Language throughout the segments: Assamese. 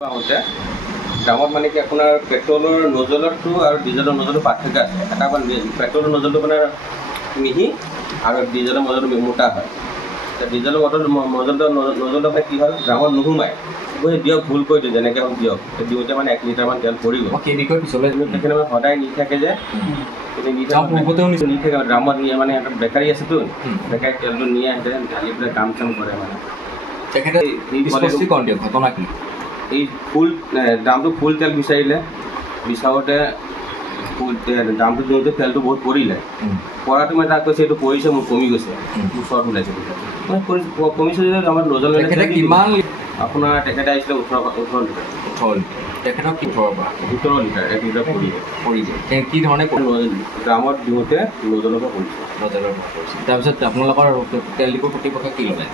হচ্ছে দামত মানে কি আপোনাৰ পেট্ৰলৰ নজলটো আৰু ডিজেলৰ নজলটো পাৰ্থক্য আছে। এটা পেট্ৰলৰ নজলটো মানে মিহি আৰু ডিজেলৰ নজলটো মোটা হয়। ডিজেলৰ নজলটো মানে কি হয় দামত নোসোমায় দিয়ক ভুল কৰি দিয়ে যেনেকৈ হওক দিয়ক দিওঁতে মানে 1 লিটাৰমান তেল পৰিব সেই বিষয়ে পিছলৈ তেখেতে মানে সদায় নি থাকে যে নি থাকে দামত নিয়ে মানে এটা বেকাৰী আছেতো বেকাৰী তেলটো নিয়ে আহে ঢালি পেলাই কাম চাম কৰে মানে তেখেতে ঘটনা কি এই ফুল দামটো ফুল তেল বিচাৰিলে বিচাৰোঁতে দামটো দিওঁতে তেলটো বহুত পৰিলে পৰাটো মই তাক কৈছে এইটো পৰিছে মোৰ কমি গৈছে মোৰ চৰ্ট ওলাইছে মই কমিছে যদি আমাৰ নজল কিমান আপোনাৰ তেখেতে আহিছিলে 18 লিটাৰ তেখেতক কি 17 লিটাৰ 1 লিটাৰ পৰিছে কি ধৰণে দামত দিওঁতে নজলৰ পৰা পৰিছে তাৰপিছত আপোনালোকৰ তেল ডিপোৰ কৰ্তৃপক্ষই কি ল'লে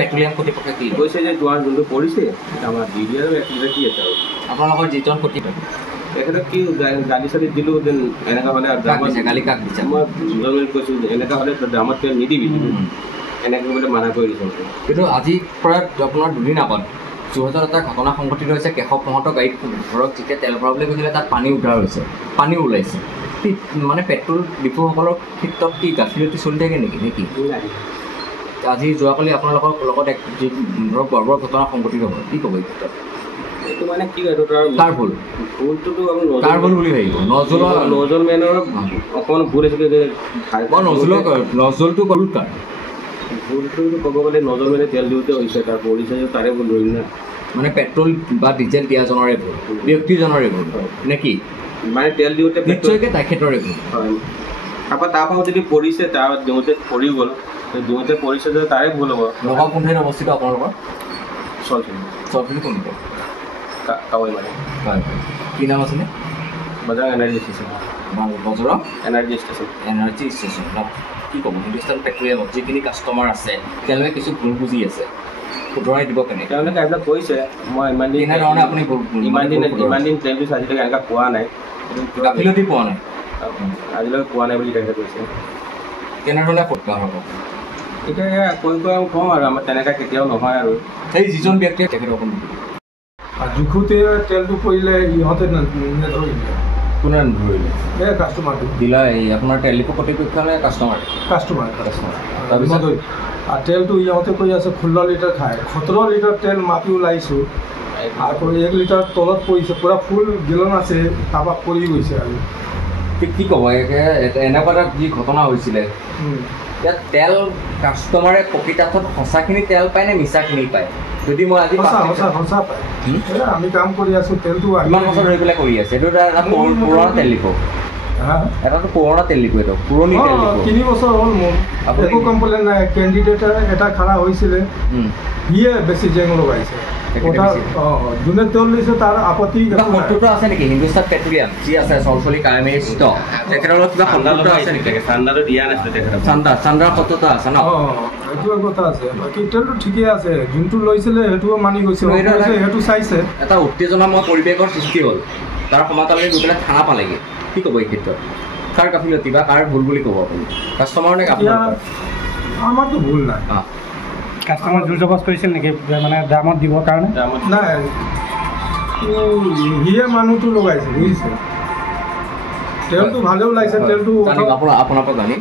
পেট্ৰলিয়াম কৰ্তৃপক্ষই কি কৈছে যে যোৱাৰ যোনটো পৰিছে আমাৰ দি দিয়ে আৰু 1 লিটাৰ কি আছে আৰু আপোনালোকৰ যিজন কৰ্তৃপক্ষ তেখেতক কি গালি চালি দিলোঁ যেন এনেকুৱা হ'লে গালি কাক দিছে মই কৈছোঁ এনেকুৱা হ'লে দামত তেল নিদিবি এনেকৈ বোলে মানা কৰি দিছোঁ কিন্তু আজিৰ পৰা আপোনাৰ দুদিন আগত যোৰহাটত এটা ঘটনা সংঘটিত হৈছে কেশৱ মহন্তৰ গাড়ীত ধৰক যেতিয়া তেল ভৰাবলৈ গৈছিলে তাত পানী উদ্ধাৰ হৈছে পানী ওলাইছে মানে পেট্ৰল ডিপুসকলৰ ক্ষেত্ৰত কি গাফিলতি চলি থাকে নেকি আজি যোৱাকালি আপোনালোকৰ লগত এক যি ধৰক বৰ্বৰ ঘটনা সংঘটিত হ'ল কি ক'ব এই ক্ষেত্ৰত এইটো মানে কি এইটো তাৰ ভুল ভুলটোতো তাৰ ভুল বুলি ভাবিব নজল মেনৰ অকণমান ভুল আছিলে যে নজলটো ক'লো তাৰ ভুলটো ক'ব গ'লে নজল মেনে তেল দিওঁতে হৈছে তাৰ পৰিছে তাৰে ভুল ধৰিম না মানে পেট্ৰল বা ডিজেল দিয়াজনৰে ভুল ব্যক্তিজনৰে ভুল নে কি মানে তেল দিওঁতে নিশ্চয়কৈ তেখেতৰে ভুল হয় তাৰপৰা যদি পৰিছে তাৰ দিওঁতে পৰি গ'ল দিওঁতে পৰিছে যদি তাৰে ভুল হ'ব নগাঁও কোনঠাইত অৱস্থিত আপোনালোকৰ চলফিলি কোনটো কাৱৈ মানে হয় কি নাম আছিলে বজাৰ এনাৰ্জি ষ্টেচন বজাৰৰ এনাৰ্জি ষ্টেচন ন কি ক'ব হিন্দুস্তান পেট্ৰলিয়ামত যিখিনি কাষ্টমাৰ আছে তেওঁলোকে কিছু ভুল বুজি আছে শুধৰাই দিব কেনেকৈ তেওঁলোকে এইবিলাক কৈছে মই ইমান দিন এনেধৰণে আপুনি ইমান দিন ক্লেইমটো আজিলৈকে এনেকুৱা পোৱা নাই গাফিলতি পোৱা নাই আজিলৈকে পোৱা নাই বুলি তেখেতে কৈছে কেনেধৰণে ফটকা হ'ব এতিয়া কৈ কওঁ আৰু আমাৰ তেনেকৈ কেতিয়াও নহয় আৰু সেই যিজন ব্যক্তিয়ে তেখেতক জোখোতে তেলটো পৰিলে ইহঁতে নধৰিলে কোনে নধৰিলে এই কাষ্টমাৰটো দিলা এই আপোনাৰ তেল ডিপো কৰ্তৃপক্ষ নে কাষ্টমাৰ তাৰপিছত আৰু তেলটো ইহঁতে কৈ আছে 16 লিটাৰ খায় 17 লিটাৰ তেল মাপি ওলাইছোঁ আকৌ 1 লিটাৰ তলত পৰিছে পূৰা ফুল গেলন আছে তাৰপৰা পৰি গৈছে আৰু কি ক'ব এনেকুৱা এটা যি ঘটনা হৈছিলে ইয়াত তেল কাষ্টমাৰে প্ৰকৃতাৰ্থত সঁচাখিনি তেল পায় নে মিছাখিনি পায় যদি মই আজি সঁচা পায় আমি কাম কৰি আছোঁ তেলটো কিমান বছৰ ধৰি পেলাই কৰি আছে এইটো এটা পুৰণা তেল ডিপো এটাতো পুৰণা তেল ডিপো এইটো পুৰণি তেল ডিপো 3 বছৰ হ'ল মোৰ একো কমপ্লেইন নাই কেণ্ডিডেট এটা খাৰা হৈছিলে সিয়ে বেছি জেং লগাইছে যোনে তেল লৈছে তাৰ আপত্তি শত্ৰুতা আছে নেকি হিন্দুস্তান পেট্ৰলিয়াম যি আছে চলচলি কাইমেৰি ষ্টক তেখেতৰ লগত কিবা শত্ৰুতা আছে নেকি চান্দাটো দিয়া নাছিলে তেখেতৰ চান্দাৰ শত্ৰুতা আছে ন এইটো কথা আছে বাকী তেলটো ঠিকেই আছে যোনটো লৈছিলে সেইটোও মানি গৈছে সেইটো চাইছে এটা উত্তেজনাময় পৰিৱেশৰ সৃষ্টি হ'ল তাৰ সমান্তৰালে গৈ পেলাই থানা পালেগৈ কি ক'ব এই ক্ষেত্ৰত কাৰ গাফিলতি বা কাৰ ভুল বুলি ক'ব আপুনি কাষ্টমাৰ নে আমাৰতো ভুল নাই কাষ্টমাৰ জোৰ জবজ কৰিছিল নেকি মানে দামত দিবৰ কাৰণে নাই সিয়ে মানুহটো লগাইছে বুজিছে তেলটো ভালে ওলাইছে তেলটো আপোনাৰ পৰা জানি